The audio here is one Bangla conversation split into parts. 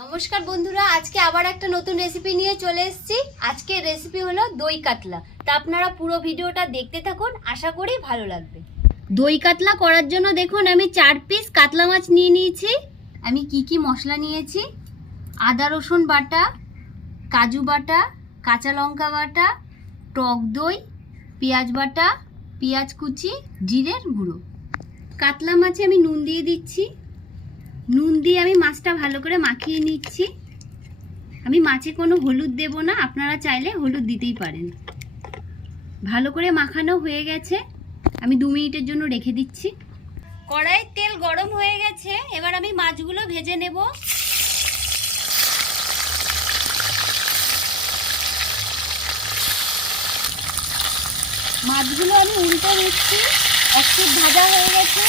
নমস্কার বন্ধুরা, আজকে আবার একটা নতুন রেসিপি নিয়ে চলে এসেছি। আজকের রেসিপি হলো দই কাতলা। তা আপনারা পুরো ভিডিওটা দেখতে থাকুন, আশা করি ভালো লাগবে। দই কাতলা করার জন্য দেখুন, আমি চার পিস কাতলা মাছ নিয়ে নিয়েছি। আমি কি কি মশলা নিয়েছি? আদা, রসুন বাটা, কাজু বাটা, কাঁচা লঙ্কা বাটা, টক দই, পেঁয়াজ বাটা, পেঁয়াজ কুচি, জিরের গুঁড়ো। কাতলা মাছে আমি নুন দিয়ে দিচ্ছি। নুন দিয়ে আমি মাছটা ভালো করে মাখিয়ে নিচ্ছি। আমি মাছে কোনো হলুদ দেব না, আপনারা চাইলে হলুদ দিতেই পারেন। ভালো করে মাখানো হয়ে গেছে, আমি দু মিনিটের জন্য রেখে দিচ্ছি। কড়াইয়ের তেল গরম হয়ে গেছে, এবার আমি মাছগুলো ভেজে নেব। মাছগুলো আমি উল্টে নিচ্ছি একটু ভাজা হয়ে গেছে।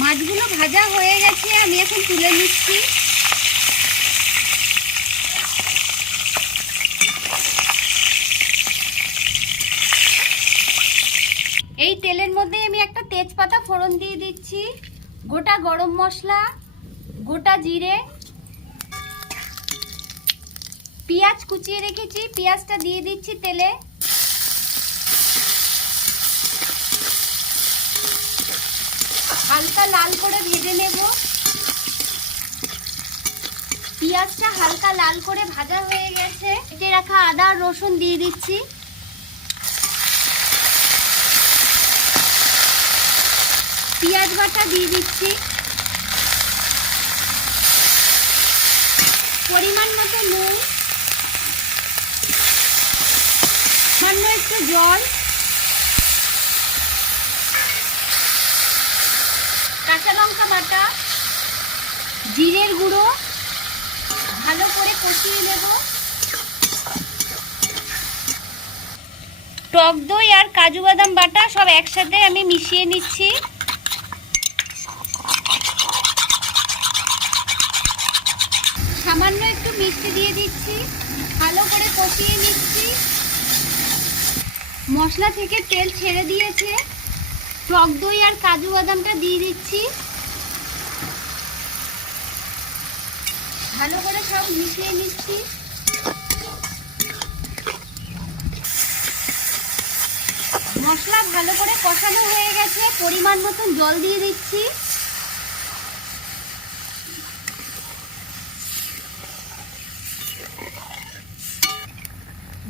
মাছগুলো ভাজা হয়ে গেছে, আমি এখন তুলে নিচ্ছি। এই তেলের মধ্যে আমি একটা তেজপাতা ফোড়ন দিয়ে দিচ্ছি, গোটা গরম মশলা, গোটা জিরে, পেঁয়াজ কুচিয়ে রেখেছি, পেঁয়াজটা দিয়ে দিচ্ছি তেলে। হালকা লাল করে ভেজে নেব। পেঁয়াজটা হালকা লাল করে ভাজা হয়ে গেছে। কেটে রাখা আদা, রসুন দিয়ে দিচ্ছি। পেঁয়াজ বাটা দিয়ে দিচ্ছি। পরিমাণ মতো নুন। সামান্য একটু জল কাঁচা লঙ্কা বাটা, জিরের গুঁড়ো, ভালো করে কষিয়ে নেব। টক দই আর কাজু বাদাম বাটা সব একসাথে আমি মিশিয়ে নিচ্ছি। সামান্য একটু মিষ্টি দিয়ে দিচ্ছি, ভালো করে কষিয়ে নিচ্ছি। মশলা থেকে তেল ছেড়ে দিয়েছে। টক দই আর কাজু বাদামটা দিয়ে দিচ্ছি। ভালো করে সব মিশিয়ে নিচ্ছি। মশলা ভালো করে কষানো হয়ে গেছে, পরিমাণ মতন জল দিয়ে দিচ্ছি।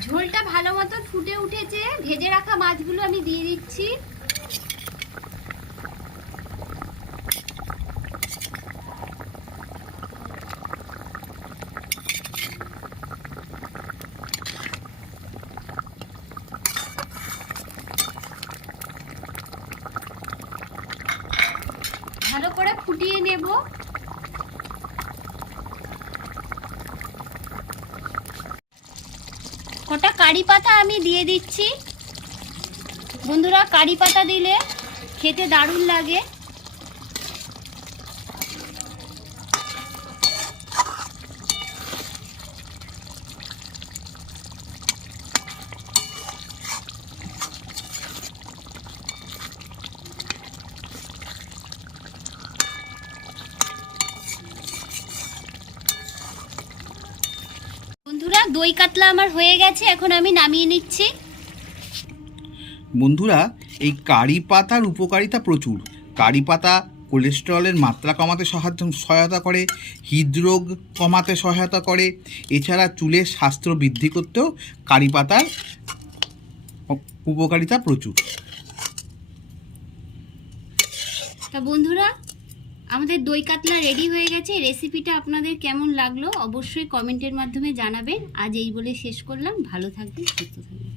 ঝোলটা ভালো মতো ফুটে উঠেছে, ভেজে রাখা মাছগুলো আমি দিয়ে দিচ্ছি। ভালো করে ফুটিয়ে নেব। কটা কারি পাতা আমি দিয়ে দিচ্ছি। বন্ধুরা, কারি পাতা দিলে খেতে দারুণ লাগে বন্ধুরা দই কাতলা আমার হয়ে গেছে এখন আমি নামিয়ে নিচ্ছি। বন্ধুরা এই কারি পাতার উপকারিতা প্রচুর। কারি পাতা কোলেস্টেরলের মাত্রা কমাতে সাহায্য সহায়তা করে হৃদরোগ কমাতে সহায়তা করে। এছাড়া চুলের স্বাস্থ্য বৃদ্ধি করতেও কারি পাতার উপকারিতা প্রচুর। তা বন্ধুরা আমাদের দই কাতলা রেডি হয়ে গেছে। রেসিপিটা আপনাদের কেমন লাগল অবশ্যই কমেন্টের মাধ্যমে জানাবেন। আজ এই বলে শেষ করলাম। ভালো থাকবেন, সুস্থ থাকবেন।